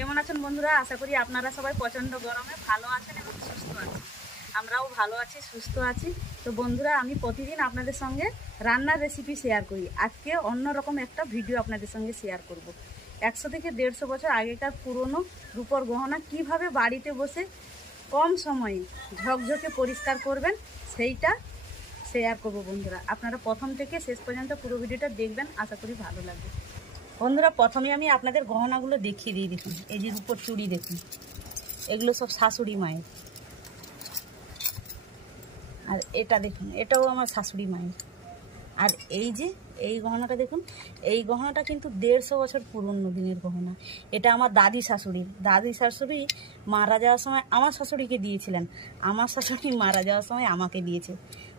কেমন আছেন বন্ধুরা? আশা করি আপনারা সবাই প্রচণ্ড গরমে ভালো আছেন এবং সুস্থ আছেন। আমরাও ভালো আছি, সুস্থ আছি। তো বন্ধুরা, আমি প্রতিদিন আপনাদের সঙ্গে রান্নার রেসিপি শেয়ার করি। আজকে অন্যরকম একটা ভিডিও আপনাদের সঙ্গে শেয়ার করব। 100 থেকে 150 বছর আগেকার পুরনো রূপোর গহনা কিভাবে বাড়িতে বসে কম সময়ে ঝকঝকে পরিষ্কার করবেন সেইটা শেয়ার করব বন্ধুরা। আপনারা প্রথম থেকে শেষ পর্যন্ত পুরো ভিডিওটা দেখবেন, আশা করি ভালো লাগবে। বন্ধুরা, প্রথমে আমি আপনাদের গহনাগুলো দেখিয়ে দিই। দেখুন, এই যে রূপোর চুড়ি দেখুন, এগুলো সব শাশুড়ি মায়ের। আর এটা দেখুন, এটাও আমার শাশুড়ি মায়ের। আর এই গহনাটা দেখুন, এই গহনাটা কিন্তু 150 বছর পুরনো দিনের গহনা। এটা আমার দাদি শাশুড়ি মারা যাওয়ার সময় আমার শাশুড়িকে দিয়েছিলেন, আমার শাশুড়ি মারা যাওয়ার সময় আমাকে দিয়েছে।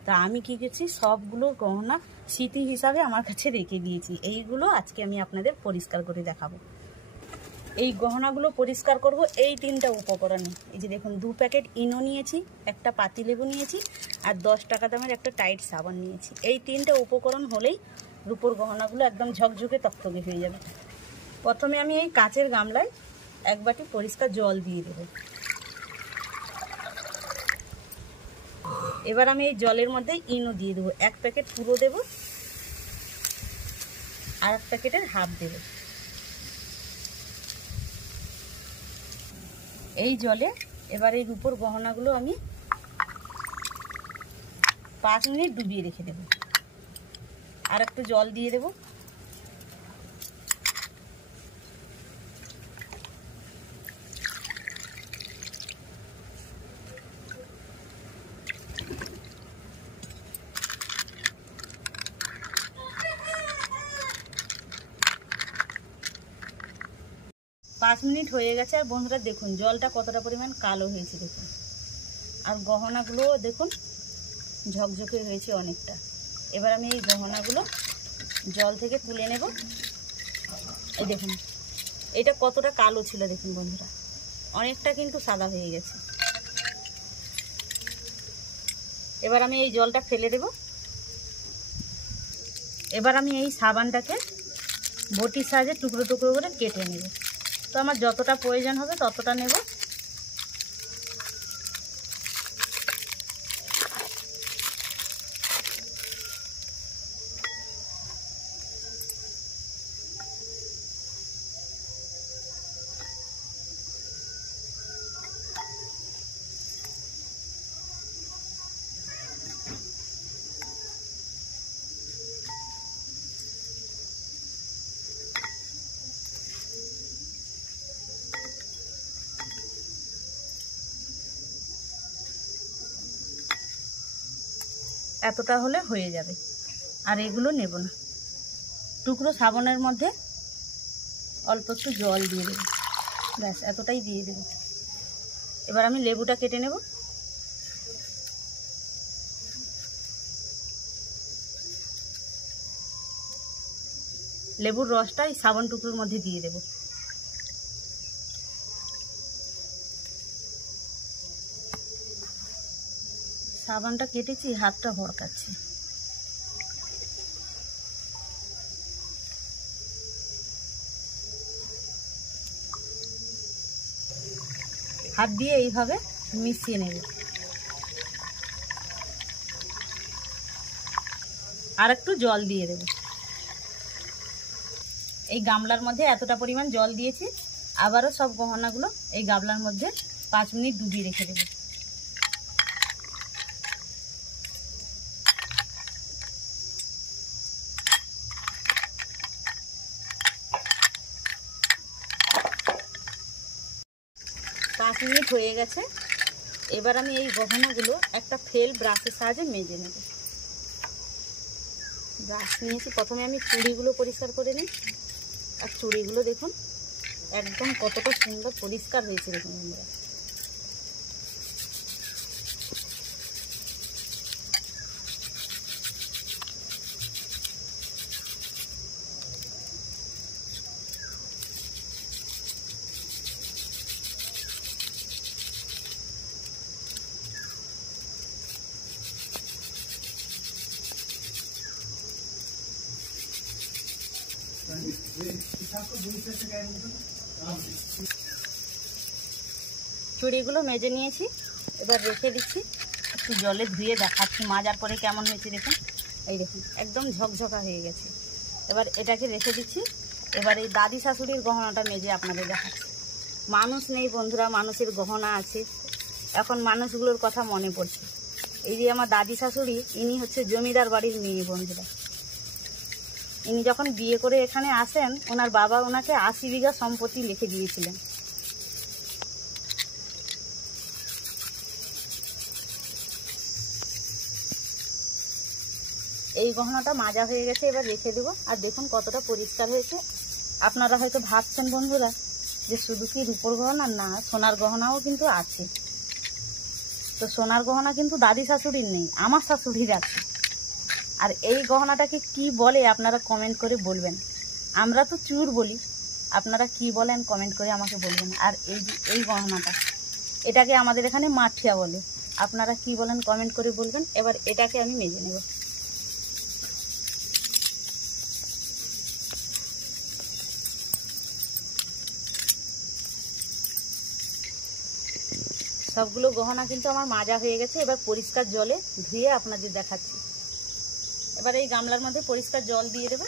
তা আমি কী করছি, সবগুলো গহনা স্মৃতি হিসাবে আমার কাছে রেখে দিয়েছি। এইগুলো আজকে আমি আপনাদের পরিষ্কার করে দেখাবো। এই গহনাগুলো পরিষ্কার করব এই 3টা উপকরণে। এই যে দেখুন, 2 প্যাকেট ইনো নিয়েছি, একটা পাতিলেবু নিয়েছি, আর 10 টাকা দামের একটা টাইট সাবান নিয়েছি। এই 3টা উপকরণ হলেই রূপোর গহনাগুলো একদম ঝকঝকে তকতকে হয়ে যাবে। প্রথমে আমি এই কাচের গামলায় 1 বাটি পরিষ্কার জল দিয়ে দেব। এবার আমি এই জলের মধ্যে ইনো দিয়ে দেবো। 1 প্যাকেট পুরো দেব, আর 1 প্যাকেটের হাফ দেব। এই জলে এবার এই রূপোর গহনাগুলো আমি 5 মিনিট ডুবিয়ে রেখে দেব। আর একটু জল দিয়ে দেব। পাঁচ মিনিট হয়ে গেছে। আর বন্ধুরা দেখুন, জলটা কতটা পরিমাণ কালো হয়েছে দেখুন। আর গহনাগুলো দেখুন ঝকঝকে হয়েছে অনেকটা। এবার আমি এই গহনাগুলো জল থেকে তুলে নেব। এই দেখুন, এটা কতটা কালো ছিল দেখুন বন্ধুরা, অনেকটা কিন্তু সাদা হয়ে গেছে। এবার আমি এই জলটা ফেলে দেব। এবার আমি এই সাবানটাকে বটির সাহায্যে টুকরো টুকরো করে কেটে নেব। তো আমার যতটা প্রয়োজন হবে ততটা নেব। এতটা হলে হয়ে যাবে। আর এগুলো নেব না। টুকরো সাবানের মধ্যে অল্প একটু জল দিয়ে দেব, ব্যাস এতটাই দিয়ে দেব। এবার আমি লেবুটা কেটে নেব। লেবুর রসটা এই সাবান টুকরোর মধ্যে দিয়ে দেব। সাবানটা কেটেছি, হাতটা ভড়কাচ্ছে। হাত দিয়ে এইভাবে মিশিয়ে নেব। আর একটু জল দিয়ে দেব। এই গামলার মধ্যে এতটা পরিমাণ জল দিয়েছি। আবারও সব গহনাগুলো এই গামলার মধ্যে 5 মিনিট ডুবিয়ে রেখে দেব। পাঁচ মিনিট হয়ে গেছে। এবার আমি এই গহনাগুলো একটা ফেল ব্রাশের সাহায্যে মেজে নেব। ব্রাশ নিয়েছি। প্রথমে আমি চুড়িগুলো পরিষ্কার করে নিই। আর চুড়িগুলো দেখুন একদম কতটা সুন্দর পরিষ্কার হয়েছে দেখুন বন্ধুরা। চুড়িগুলো মেজে নিয়েছি, এবার রেখে দিচ্ছি। একটু জলে ধুয়ে দেখাচ্ছি মাজার পরে কেমন হয়েছে দেখুন। এই দেখুন একদম ঝকঝকা হয়ে গেছে। এবার এটাকে রেখে দিচ্ছি। এবার এই দাদি শাশুড়ির গহনাটা মেজে আপনাদের দেখাচ্ছি। মানুষ নেই বন্ধুরা, মানুষের গহনা আছে। এখন মানুষগুলোর কথা মনে পড়ছে। এই যে আমার দাদি শাশুড়ি, ইনি হচ্ছে জমিদার বাড়ির মেয়ে বন্ধুরা। ইনি যখন বিয়ে করে এখানে আসেন, ওনার বাবা ওনাকে 80 বিঘা সম্পত্তি লিখে দিয়েছিলেন। এই গহনাটা মাজা হয়ে গেছে, এবার রেখে দেবো। আর দেখুন কতটা পরিষ্কার হয়েছে। আপনারা হয়তো ভাবছেন বন্ধুরা যে শুধু কি রূপোর গহনা, না, সোনার গহনাও কিন্তু আছে। তো সোনার গহনা কিন্তু দাদি শাশুড়ির নেই, আমার শাশুড়ির আছে। আর এই গহনাটাকে কি বলে আপনারা কমেন্ট করে বলবেন। আমরা তো চুর বলি, আপনারা কি বলেন কমেন্ট করে আমাকে বলবেন। আর এই গহনাটা, এটাকে আমাদের এখানে মাঠিয়া বলে। আপনারা কি বলেন কমেন্ট করে বলবেন। এবার এটাকে আমি মেজে নেব। সবগুলো গহনা কিন্তু আমার মাজা হয়ে গেছে। এবার পরিষ্কার জলে ধুয়ে আপনাদের দেখাচ্ছি। এবার এই গামলার মধ্যে পরিষ্কার জল দিয়ে দেবো।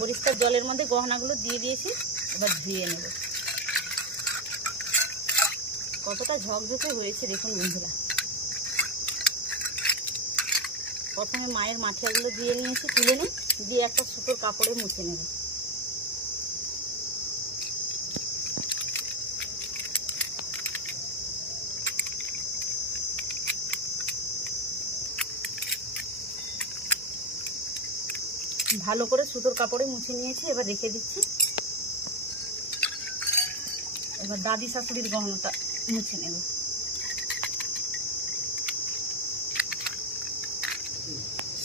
পরিষ্কার জলের মধ্যে গহনাগুলো দিয়ে দিয়েছি, এবার ধুয়ে নেব। কতটা ঝকঝকে হয়েছে দেখুন বন্ধুরা। প্রথমে মায়ের মাঠিয়াগুলো দিয়ে নিয়েছি, তুলে নিই, দিয়ে একটা সুতোর কাপড়ে মুছে নেব। ভালো করে সুতোর কাপড়ে মুছে নিয়েছি, এবার রেখে দিচ্ছি। এবার দাদি শাশুড়ির গহনাটা মুছে নেব।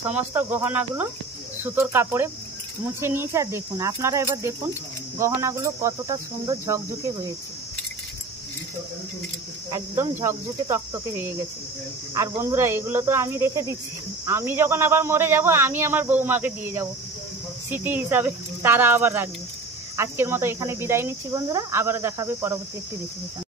সমস্ত গহনাগুলো সুতোর কাপড়ে মুছে নিয়েছি। আর দেখুন আপনারা এবার দেখুন গহনাগুলো কতটা সুন্দর ঝকঝকে হয়েছে। একদম ঝকঝকে তকতকে হয়ে গেছে। আর বন্ধুরা এগুলো তো আমি রেখে দিচ্ছি, আমি যখন আবার মরে যাব আমি আমার বৌমাকে দিয়ে যাব স্মৃতি হিসাবে, তারা আবার রাখবে। আজকের মতো এখানে বিদায় নিচ্ছি বন্ধুরা, আবারও দেখাবে পরবর্তী একটি রেসিপি।